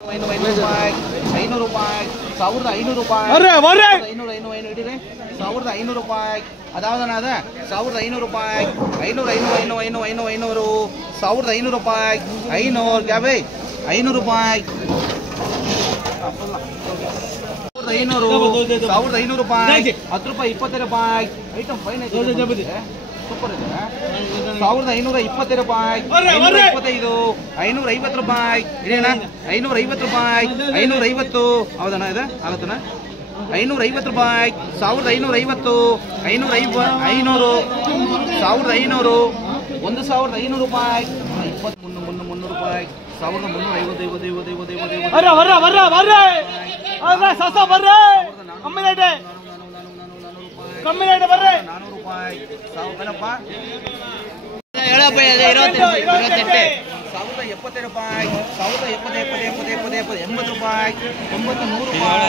500 ರೂಪಾಯಿ 500 ರೂಪಾಯಿ 1500 ರೂಪಾಯಿ 500 ಇಡಿರಿ 1500 ರೂಪಾಯಿ ಅದಾವದನ ಅದ 1500 ರೂಪಾಯಿ 500 1500 ರೂಪಾಯಿ 500 ಕ್ಯಾಬೆ 500 ರೂಪಾಯಿ 1500 ರೂಪಾಯಿ 10 ರೂಪಾಯಿ 20 ರೂಪಾಯಿ ಐಟಮ್ ಫೈನ್ ಐತೆ ಸೂಪರ್ ಇದೆ 1520 ರೂಪಾಯಿ 525 550 ರೂಪಾಯಿ ಇದೇನಾ 550 ರೂಪಾಯಿ 550 ಹೌದಣ್ಣ ಇದೆ ಆಗುತ್ತಣ್ಣ 550 ರೂಪಾಯಿ 1550 500 1500 1500 ರೂಪಾಯಿ 300 ರೂಪಾಯಿ 400 ರೂಪಾಯಿ ಏನಪ್ಪ 1070 ರೂಪಾಯಿ 80 ರೂಪಾಯಿ 900 ರೂಪಾಯಿ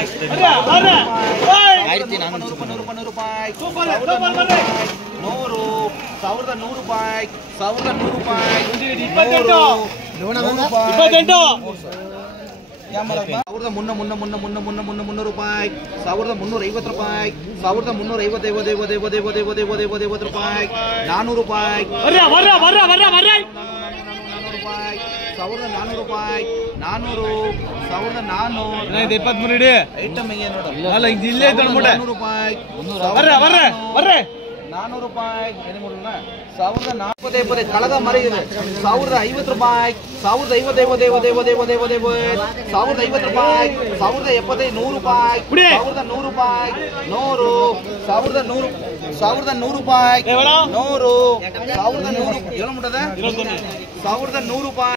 1100 ರೂಪಾಯಿ 100 ರೂಪಾಯಿ 1100 ರೂಪಾಯಿ 300 ರೂಪಾಯಿ 1350 ರೂಪಾಯಿ 1350 ರೂಪಾಯಿ 400 ರೂಪಾಯಿ 1400 ರೂಪಾಯಿ 400 1400 ಐಟಮ್ ಹೆಂಗೆ ನೋಡಲ್ಲ ಇಲ್ಲೇ 400 ರೂಪಾಯಿ 400 ರೂಪಾಯಿ 1040 ಕಳಗ ಮರಿ ಇದೆ 1050 ರೂಪಾಯಿ 1050 ರೂಪಾಯಿ 1070 100 ರೂಪಾಯಿ 1100 ರೂಪಾಯಿ 100 1100 ರೂಪಾಯಿ 100 1100 ರೂಪಾಯಿ